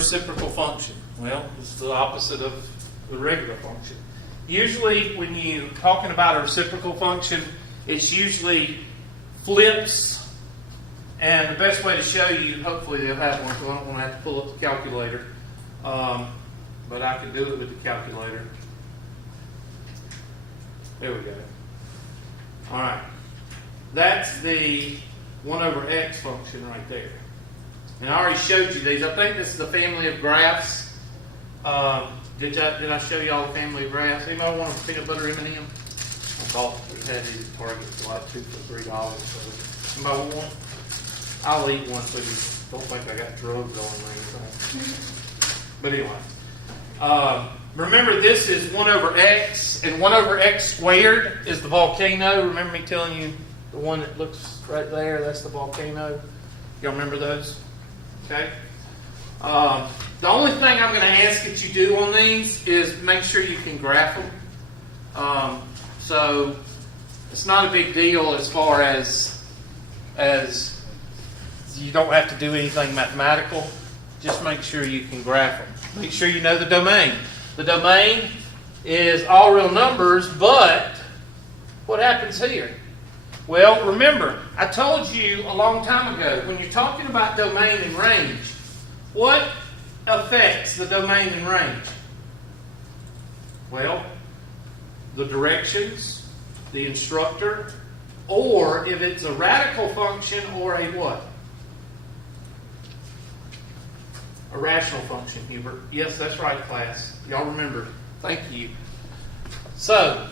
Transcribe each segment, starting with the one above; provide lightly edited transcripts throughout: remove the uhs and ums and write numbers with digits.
Reciprocal function. Well, it's the opposite of the regular function. Usually when you're talking about a reciprocal function, it's usually flips. And the best way to show you, hopefully they'll have one, so I don't want to have to pull up the calculator. But I can do it with the calculator. There we go. All right. That's the 1 over x function right there. And I already showed you these. I think this is a family of graphs. Did I show you all the family of graphs? Anybody want a peanut butter M&M? I thought we had these at Target for like $2 for $3. So anybody want one? I'll eat one so you don't think I got drugs on me. But anyway. Remember, this is 1 over x, and 1 over x squared is the volcano. Remember me telling you the one that looks right there? That's the volcano. Y'all remember those? Okay. The only thing I'm going to ask that you do on these is make sure you can graph them. So it's not a big deal as far as you don't have to do anything mathematical. Just make sure you can graph them. Make sure you know the domain. The domain is all real numbers, but what happens here? Well, remember, I told you a long time ago, when you're talking about domain and range, what affects the domain and range? Well, the directions, the instructor, or if it's a radical function or a what? A rational function, Hubert. Yes, that's right, class. Y'all remember. Thank you. So,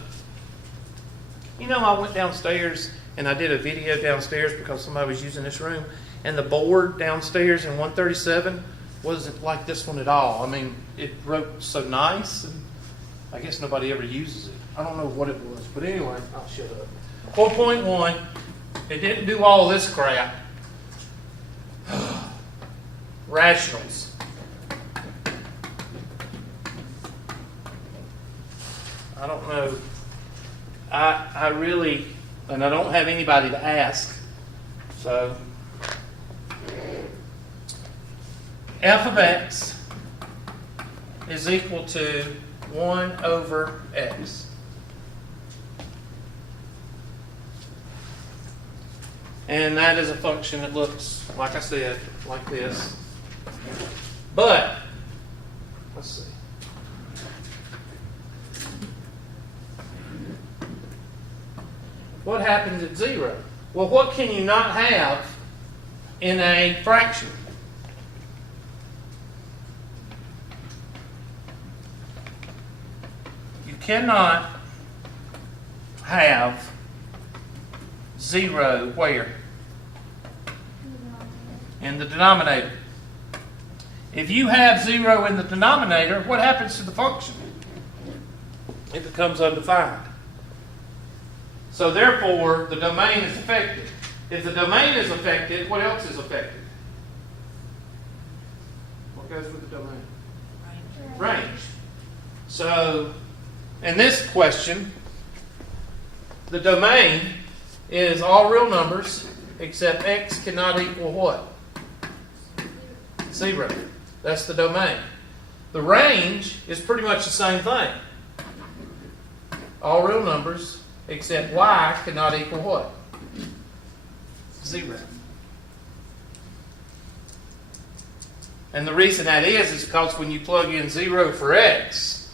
you know, I went downstairs and I did a video downstairs because somebody was using this room, and the board downstairs in 137 wasn't like this one at all. I mean, it wrote so nice, and I guess nobody ever uses it. I don't know what it was, but anyway, I'll shut up. 4.1, it didn't do all this crap. Rationals. I don't know. I really, and I don't have anybody to ask. So, f of x is equal to 1 over x. And that is a function that looks, like I said, like this. But, let's see. What happens at 0? Well, what can you not have in a fraction? You cannot have 0 where? In the denominator. If you have 0 in the denominator, what happens to the function? It becomes undefined. So therefore, the domain is affected. If the domain is affected, what else is affected? What goes with the domain? Range. So, in this question, the domain is all real numbers, except x cannot equal what? 0. That's the domain. The range is pretty much the same thing. All real numbers, except y cannot equal what? 0. And the reason that is because when you plug in 0 for x,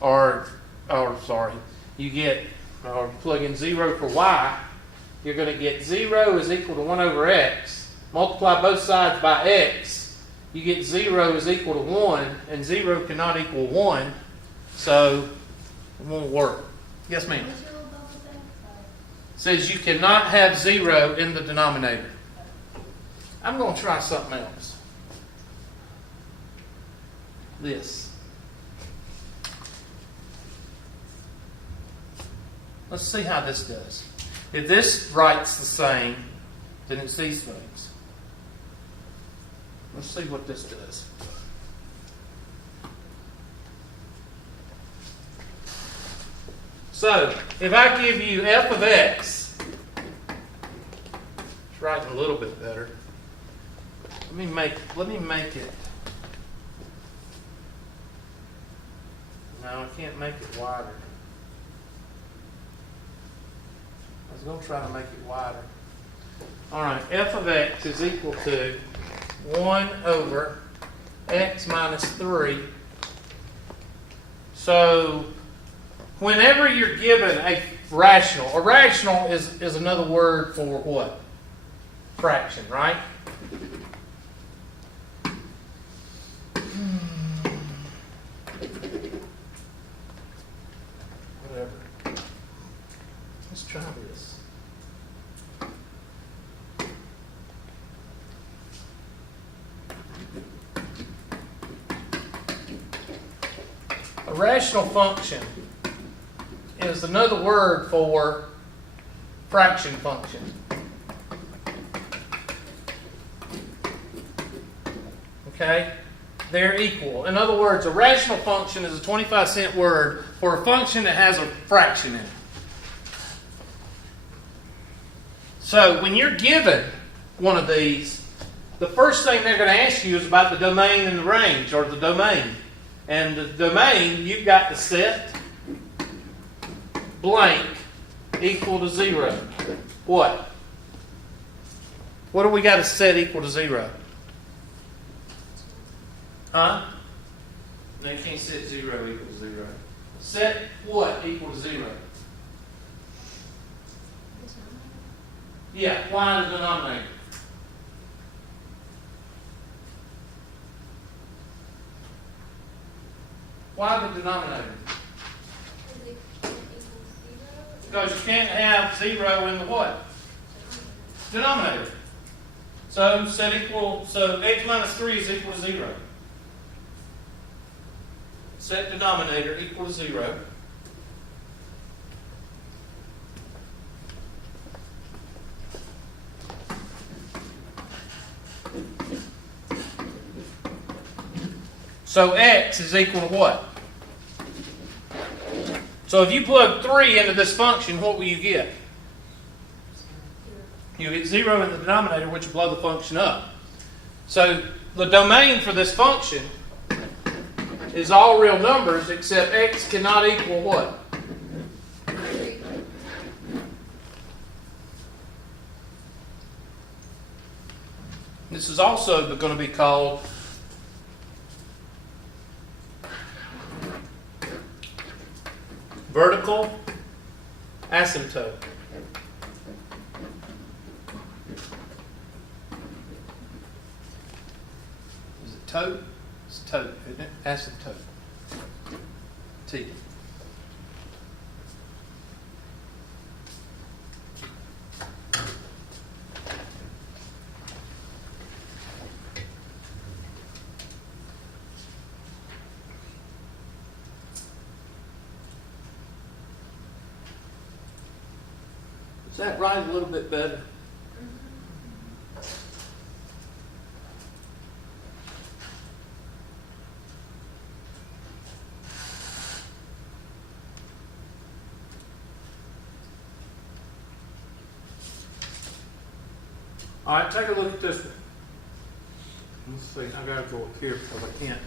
or you get, or plug in 0 for y, you're going to get 0 is equal to 1 over x. Multiply both sides by x, you get 0 is equal to 1, and 0 cannot equal 1, so it won't work. Yes, ma'am? Says you cannot have 0 in the denominator. I'm going to try something else. This. Let's see how this does. If this writes the same, then it's these things. Let's see what this does. So, if I give you f of x, it's writing a little bit better. Let me make it No, I can't make it wider. I was going to try to make it wider. All right, f of x is equal to 1 over x minus 3. So whenever you're given a rational is another word for what? Fraction, right? Whatever. Let's try this. A rational function is another word for fraction function. Okay? They're equal. In other words, a rational function is a 25-cent word for a function that has a fraction in it. So when you're given one of these, the first thing they're going to ask you is about the domain and the range, or the domain. And the domain, you've got to set blank equal to 0. What? What do we got to set equal to 0? Huh? No, you can't set 0 equal to 0. Set what equal to 0? Yeah, why the denominator? Why the denominator? Because you can't have 0 in the what? Denominator. So set equal, so x minus 3 is equal to 0. Set denominator equal to 0. So x is equal to what? So if you plug 3 into this function, what will you get? You get 0 in the denominator, which will blow the function up. So the domain for this function is all real numbers, except x cannot equal what? This is also going to be called vertical asymptote. Is it tote? It's tote, isn't it? Asymptote. T. Is that right a little bit better? All right, take a look at this one. Let's see, I gotta go up here because I can't.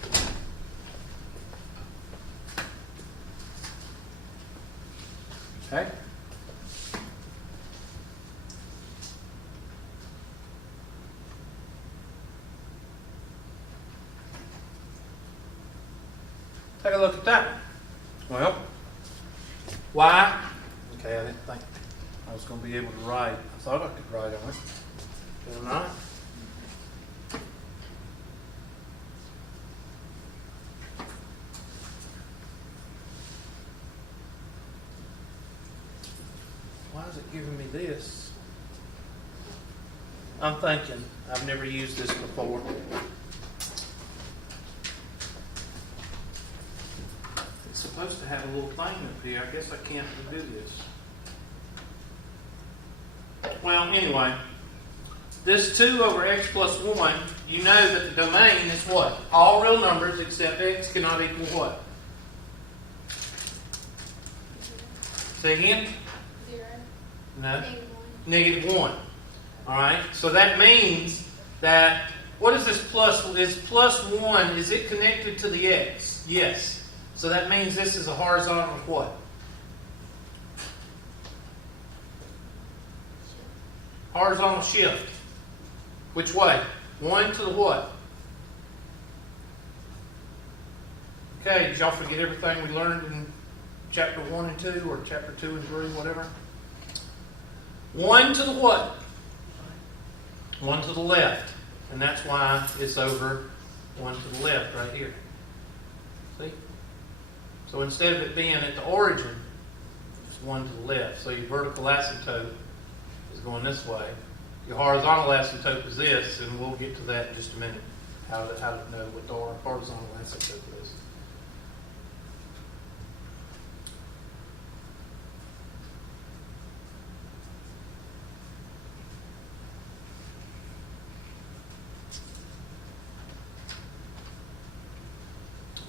Okay. Take a look at that one. Well, y. Okay, I didn't think I was going to be able to write. I thought I could write on it. But I'm not. Why is it giving me this? I'm thinking, I've never used this before. It's supposed to have a little thing up here. I guess I can't do this. Well, anyway, this 2 over x plus 1, you know that the domain is what? All real numbers except x cannot equal what? Say again? 0. No. -1. -1. All right. So that means that, what is this plus? Is plus 1, is it connected to the x? Yes. So that means this is a horizontal of what? Horizontal shift. Which way? 1 to the what? Okay, did y'all forget everything we learned in chapter 1 and 2 or chapter 2 and 3, whatever? 1 to the what? 1 to the left. And that's why it's over 1 to the left right here. See? So instead of it being at the origin, it's 1 to the left. So your vertical asymptote is going this way. Your horizontal asymptote is this, and we'll get to that in just a minute, how to know what the horizontal asymptote is.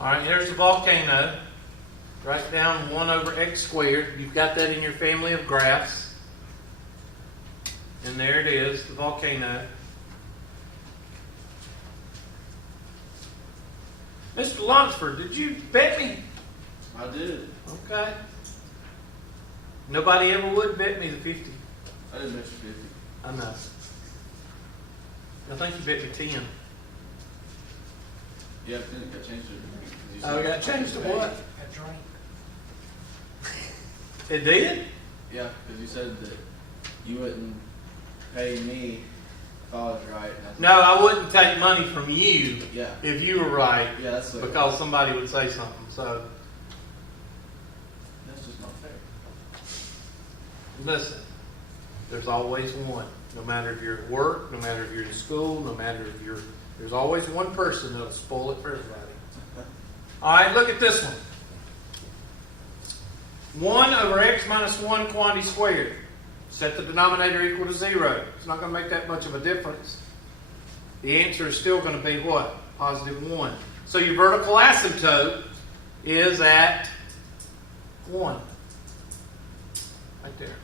All right, here's the volcano. Write down 1 over x squared. You've got that in your family of graphs. And there it is, the volcano. Mr. Lunsford, did you bet me? I did. Okay. Nobody ever would bet me the 50. I didn't bet you 50. I know. I think you bet me 10. Yeah, I think I changed it. Oh, it got changed to what? A drink. It did? Yeah, because you said that you wouldn't pay me if I was right. No, I wouldn't take money from you Yeah. if you were right, Yeah, that's like, because somebody would say something. So, that's just not fair. listen, there's always one. No matter if you're at work, no matter if you're in school, no matter if you're... There's always one person that'll spoil it for everybody. All right, look at this one. 1 over x minus 1 quantity squared. Set the denominator equal to 0. It's not going to make that much of a difference. The answer is still going to be what? Positive 1. So your vertical asymptote is at 1. Right there.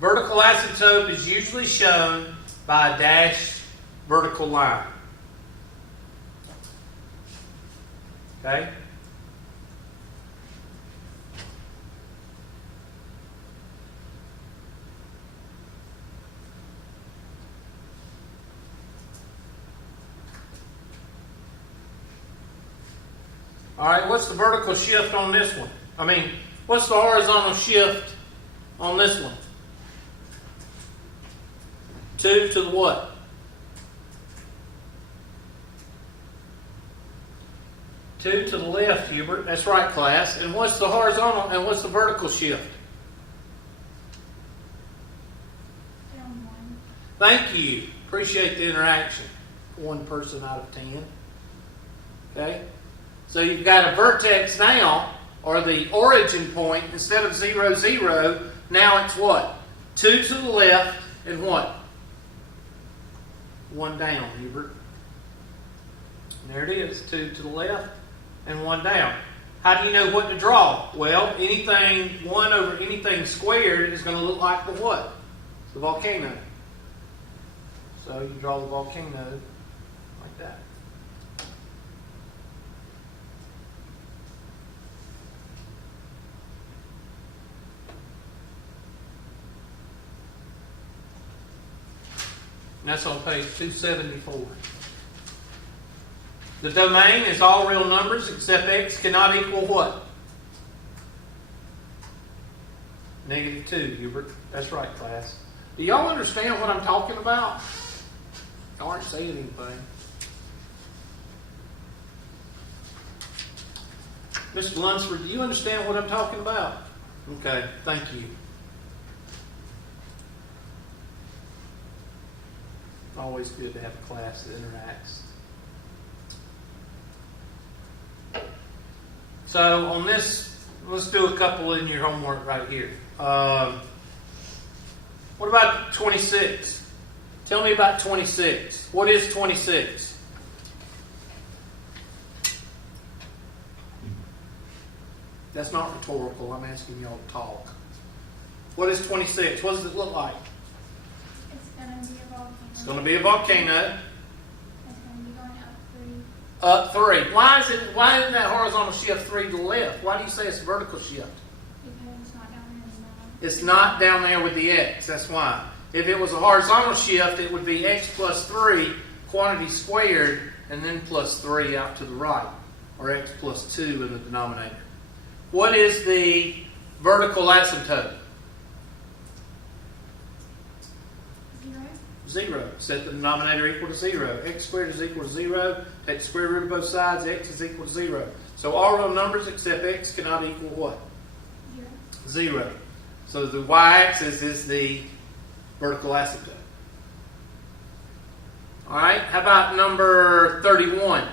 Vertical asymptote is usually shown by a dashed vertical line. Okay? All right, what's the vertical shift on this one? What's the horizontal shift on this one? 2 to the what? Two to the left, Hubert. That's right, class. And what's the horizontal and what's the vertical shift? Down 1. Thank you. Appreciate the interaction. 1 person out of 10. Okay? So you've got a vertex now, or the origin point, instead of 0, 0, now it's what? 2 to the left and what? 1 down, Hubert. And there it is, 2 to the left and 1 down. How do you know what to draw? Well, anything 1 over anything squared is going to look like the what? The volcano. So you draw the volcano like that. And that's on page 274. The domain is all real numbers except x cannot equal what? -2, Hubert. That's right, class. Do y'all understand what I'm talking about? Y'all aren't saying anything. Mr. Lunsford, do you understand what I'm talking about? Okay, thank you. Always good to have a class that interacts. So on this, let's do a couple in your homework right here. What about 26? Tell me about 26. What is 26? That's not rhetorical. I'm asking y'all to talk. What is 26? What does it look like? It's going to be a volcano. It's going to be a volcano. It's going to be going Up 3. Why isn't that horizontal shift 3 to the left? Why do you say it's a vertical shift? Because it's not down here anymore. It's not down there with the x. That's why. If it was a horizontal shift, it would be x plus 3, quantity squared, and then plus 3 out to the right. Or x plus 2 in the denominator. What is the vertical asymptote? 0. 0. Set the denominator equal to 0. X squared is equal to 0. Take the square root of both sides. X is equal to 0. So all real numbers except x cannot equal what? 0. 0. So the y-axis is the vertical asymptote. All right. How about number 31?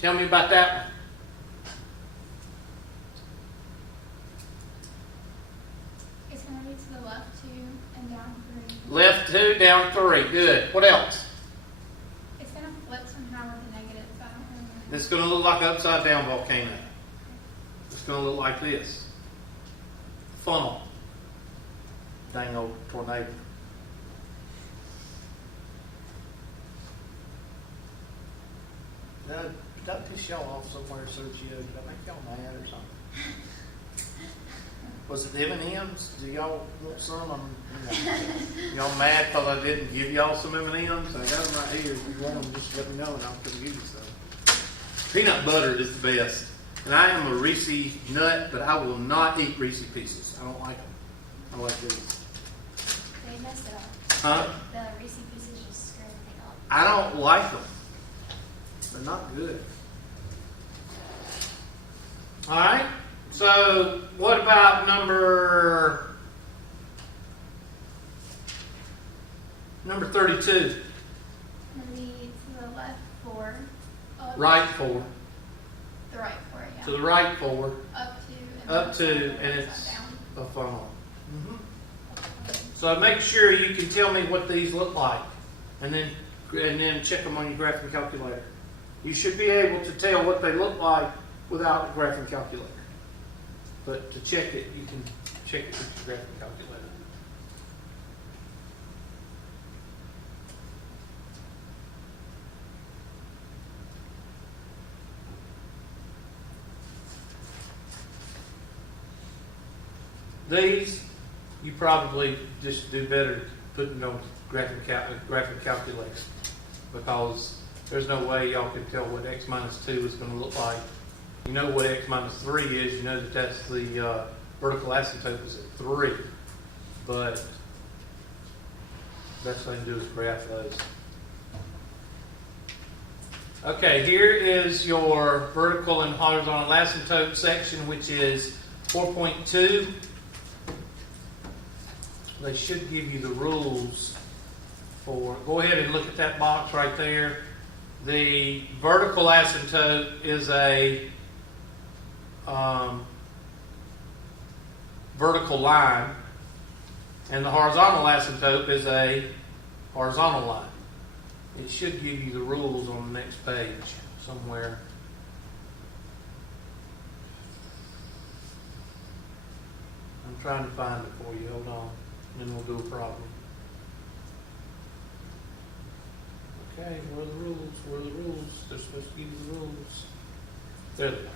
Tell me about that one. It's going to be to the left 2 and down 3. Left 2, down 3. Good. What else? It's going to flip somehow with the negative, so I don't really know. It's going to look like an upside down volcano. It's going to look like this. Funnel. Dang old tornado. Did I piss y'all off somewhere, Sergio? Did I make y'all mad or something? Was it the M&M's? Do y'all want some? Y'all mad because I didn't give y'all some M&M's? I got them right here. If you want them, just let me know and I'll come give you some. Peanut butter is the best. And I am a Reese nut, but I will not eat Reese pieces. I don't like them. I like these. They messed it up. Huh? The Reese pieces just screw everything up. I don't like them. They're not good. All right. So what about number 32? It's going to be to the left 4. Up, Right 4. The right 4, yeah. To the right 4. Up 2. And Up then 2, upside and it's down. a funnel. So make sure you can tell me what these look like, and then check them on your graphing calculator. You should be able to tell what they look like without a graphing calculator. But to check it, you can check it with your graphing calculator. These, you probably just do better putting on graphing calculator, because there's no way y'all can tell what x minus 2 is going to look like. You know what x minus 3 is. You know that that's the vertical asymptote is at 3. But best thing to do is graph those. Okay, here is your vertical and horizontal asymptote section, which is 4.2. They should give you the rules for. Go ahead and look at that box right there. The vertical asymptote is a vertical line, and the horizontal asymptote is a horizontal line. It should give you the rules on the next page somewhere. I'm trying to find it for you. Hold on. And then we'll do a problem. Okay, where are the rules? Where are the rules? They're supposed to give you the rules. There they are.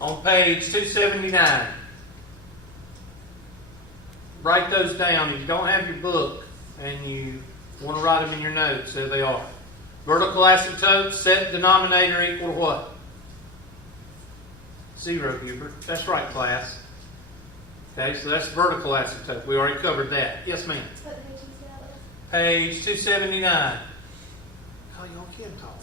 On page 279. Write those down. If you don't have your book and you want to write them in your notes, there they are. Vertical asymptote, set denominator equal to what? 0, Hubert. That's right, class. Okay, so that's vertical asymptote. We already covered that. Yes, ma'am. What page is that? Page 279. Oh, y'all can talk.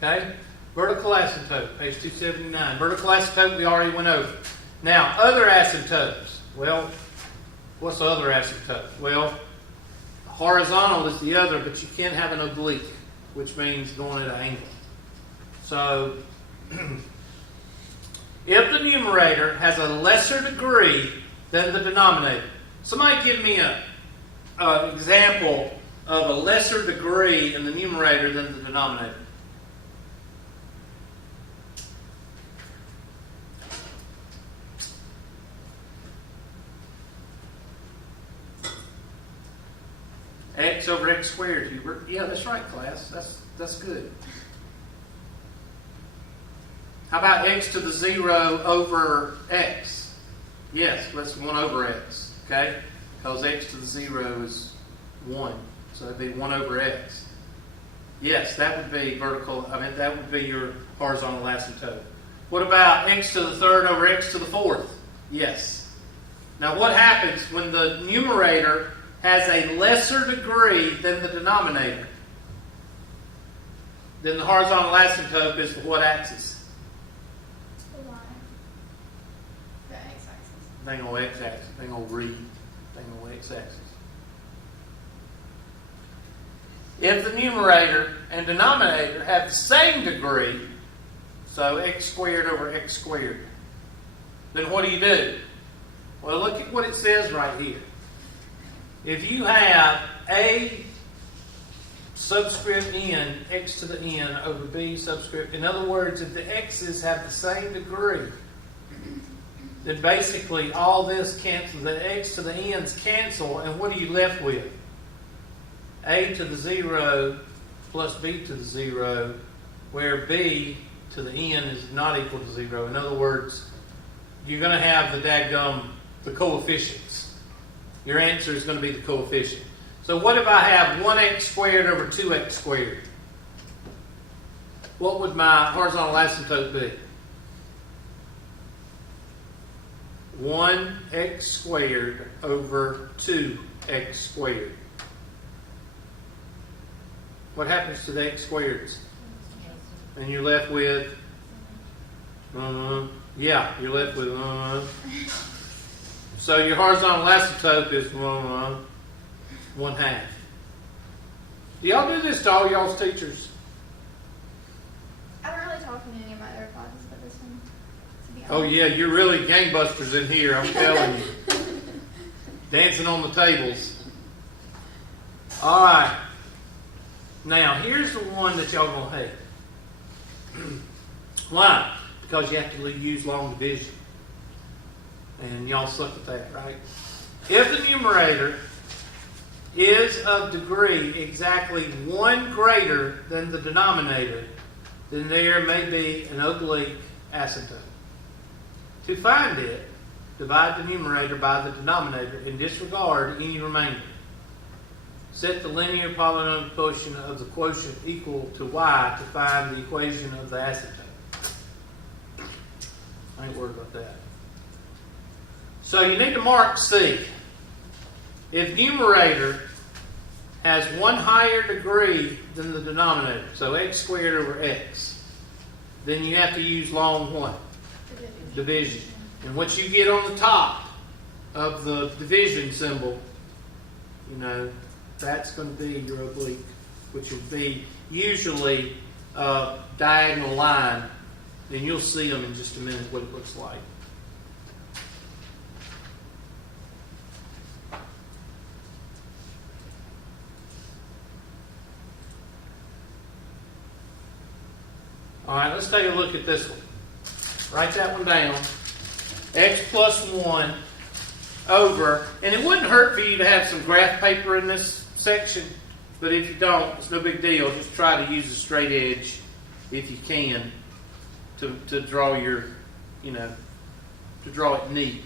Okay? Vertical asymptote, page 279. Vertical asymptote we already went over. Now, other asymptotes. Well, what's the other asymptote? Well, horizontal is the other, but you can't have an oblique, which means going at an angle. So, if the numerator has a lesser degree than the denominator. Somebody give me an example of a lesser degree in the numerator than the denominator. X over x squared, Hubert. Yeah, that's right, class. That's good. How about x to the 0 over x? Yes, that's 1 over x, okay? Because x to the 0 is 1, so it'd be 1 over x. Yes, that would be vertical, that would be your horizontal asymptote. What about x to the 3rd over x to the 4th? Yes. Now what happens when the numerator has a lesser degree than the denominator? Then the horizontal asymptote is for what axis? The line. The x-axis. Thing on x-axis, thing on read, thing on x-axis. If the numerator and denominator have the same degree, so x squared over x squared, then what do? Well, look at what it says right here. If you have a subscript n, x to the n over b subscript, in other words, if the x's have the same degree, then basically all this cancels, the x to the n's cancel, and what are you left with? A to the 0 plus b to the 0, where b to the n is not equal to 0. In other words, you're going to have the coefficients. Your answer is going to be the coefficient. So what if I have 1x squared over 2x squared? What would my horizontal asymptote be? 1x squared over 2x squared. What happens to the x squareds? And you're left with, you're left with, So your horizontal asymptote is 1/2. Do y'all do this to all y'all's teachers? I don't really talk in any of my other classes, but this one, to be honest. Oh yeah, you're really gangbusters in here, I'm telling you. Dancing on the tables. Alright. Now, here's the one that y'all gonna hate. Why? Because you have to use long division. And y'all suck at that, right? If the numerator is of degree exactly 1 greater than the denominator, then there may be an oblique asymptote. To find it, divide the numerator by the denominator and disregard any remainder. Set the linear polynomial quotient of the quotient equal to y to find the equation of the asymptote. I ain't worried about that. So you need to mark C. If numerator has 1 higher degree than the denominator, so x squared over x, then you have to use long what? Division. And what you get on the top of the division symbol, that's going to be your oblique, which will be usually a diagonal line. And you'll see them in just a minute what it looks like. All right, let's take a look at this one. Write that one down. X plus 1 over, and it wouldn't hurt for you to have some graph paper in this section, but if you don't, it's no big deal. Just try to use a straight edge if you can to draw your, to draw it neat.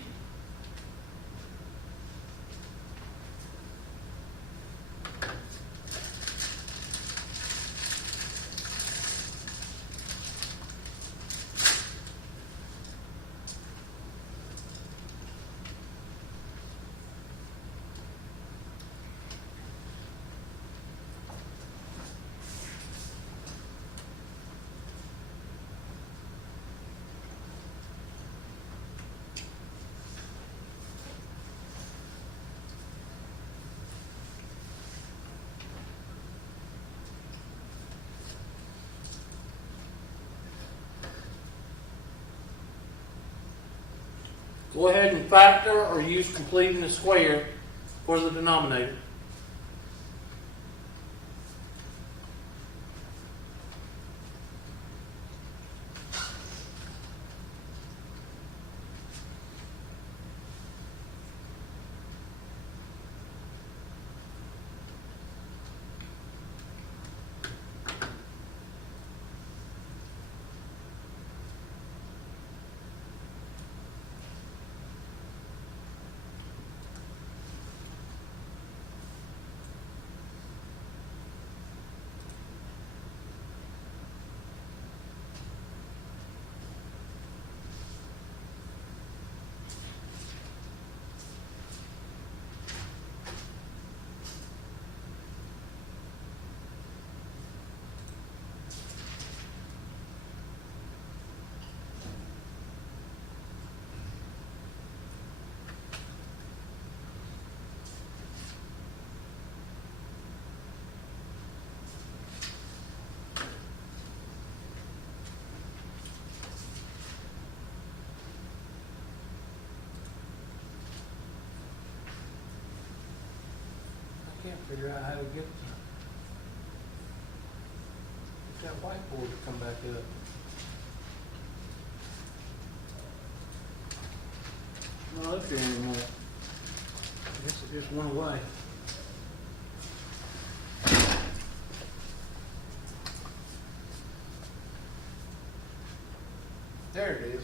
Go ahead and factor or use completing the square for the denominator. figure out how to get that whiteboard to come back up. Not up here anymore. I guess it just went away. There it is.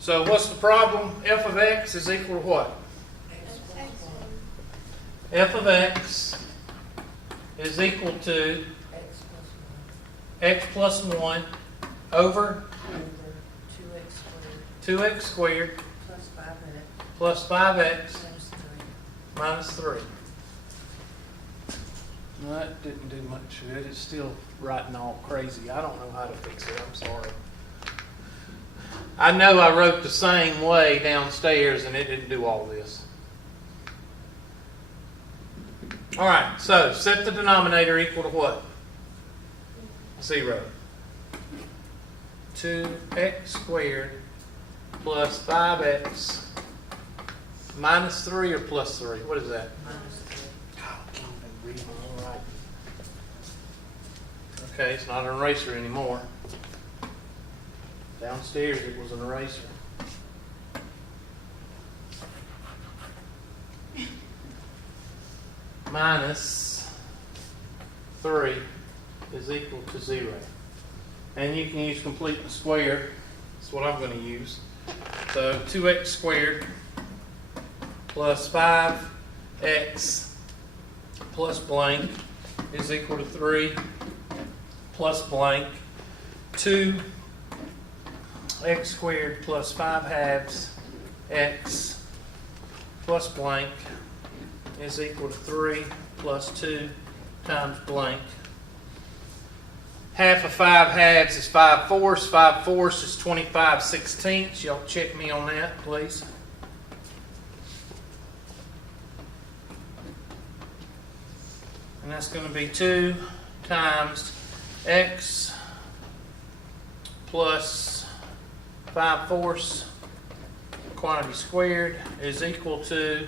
So what's the problem? F of x is equal to what? F of x is equal to x plus 1 over 2x squared plus 5x minus 3. No, that didn't do much good. It's still writing all crazy. I don't know how to fix it. I'm sorry. I know I wrote the same way downstairs and it didn't do all this. All right, so set the denominator equal to what? 0. 2x squared plus 5x minus 3 or plus 3? What is that? God, I can't even read my own writing. Okay, it's not an eraser anymore. Downstairs it was an eraser. Minus 3 is equal to 0. And you can use complete and square. That's what I'm going to use. So 2x squared plus 5x plus blank is equal to 3 plus blank. 2x squared plus 5 halves x plus blank is equal to 3 plus 2 times blank. Half of 5 halves is 5 fourths. 5 fourths is 25 sixteenths. Y'all check me on that, please. And that's going to be 2 times x plus 5 fourths quantity squared is equal to,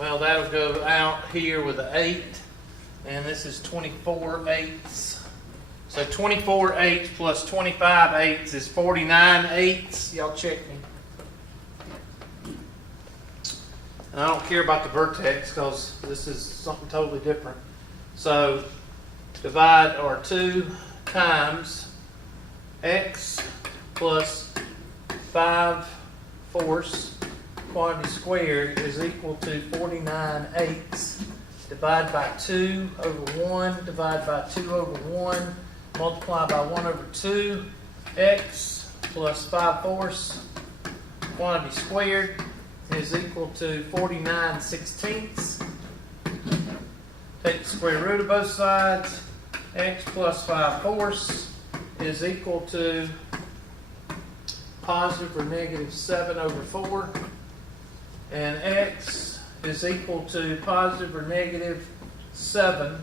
well, that'll go out here with an 8, and this is 24 eighths. So 24 eighths plus 25 eighths is 49 eighths. Y'all check me. And I don't care about the vertex because this is something totally different. So divide, or 2 times x plus 5 fourths quantity squared is equal to 49 eighths. Divide by 2 over 1, divide by 2 over 1, multiply by 1 over 2, x plus 5 fourths quantity squared is equal to 49 sixteenths. Take the square root of both sides. X plus 5 fourths is equal to positive or negative 7 over 4. And x is equal to positive or negative 7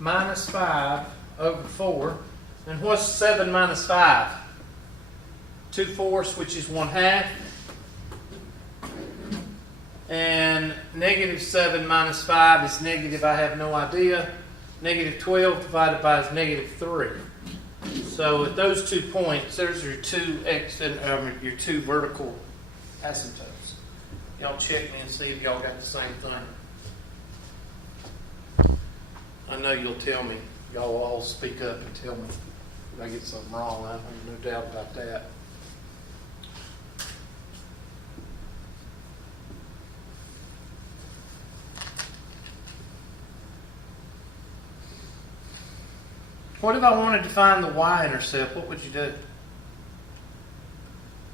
minus 5 over 4. And what's 7 minus 5? 2 fourths, which is 1/2. And negative 7 minus 5 is negative, I have no idea. Negative 12 divided by is negative 3. So at those 2 points, there's your 2 x and your 2 vertical asymptotes. Y'all check me and see if y'all got the same thing. I know you'll tell me. Y'all will all speak up and tell me if I get something wrong. I have no doubt about that. What if I wanted to find the y-intercept? What would you do?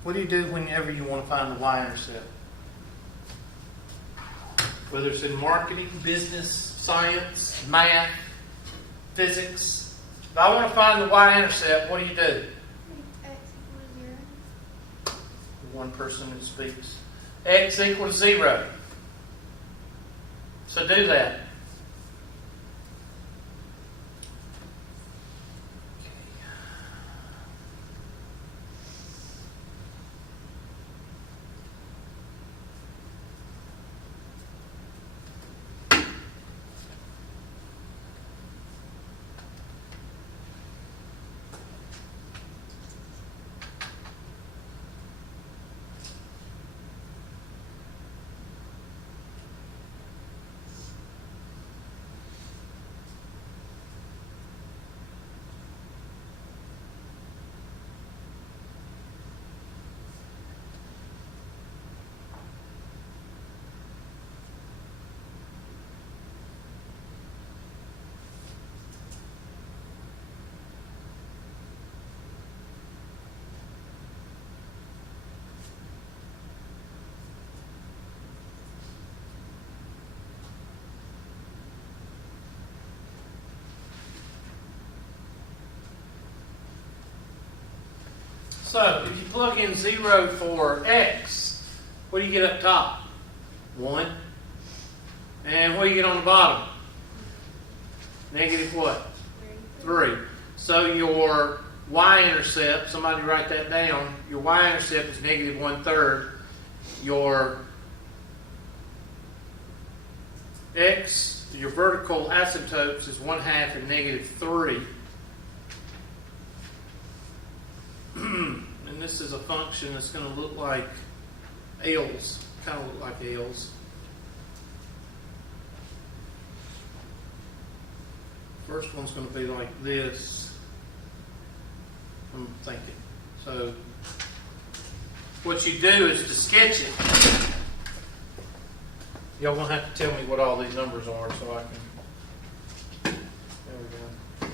What do you do whenever you want to find the y-intercept? Whether it's in marketing, business, science, math, physics. If I want to find the y-intercept, what do you do? X equals 0. One person who speaks. X equals 0. So do that. So if you plug in 0 for x, what do you get up top? 1. And what do you get on the bottom? Negative what? 3. So your y-intercept, somebody write that down, your y-intercept is negative 1/3. Your x, your vertical asymptotes is 1/2 and negative 3. And this is a function that's going to look like L's, kind of look like L's. First one's going to be like this, I'm thinking. So what you do is to sketch it. Y'all going to have to tell me what all these numbers are so I can. There we go.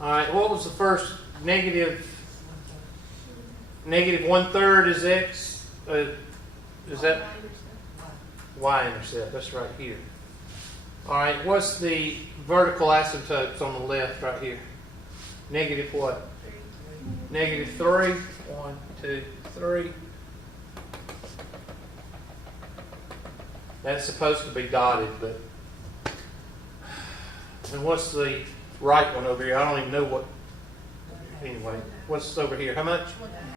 All right, what was the first negative? Negative 1/3 is x. Is that y-intercept? That's right here. All right, what's the vertical asymptotes on the left right here? Negative what? Negative 3. 1, 2, 3. That's supposed to be dotted, but. And what's the right one over here? I don't even know what. Anyway, what's over here? How much?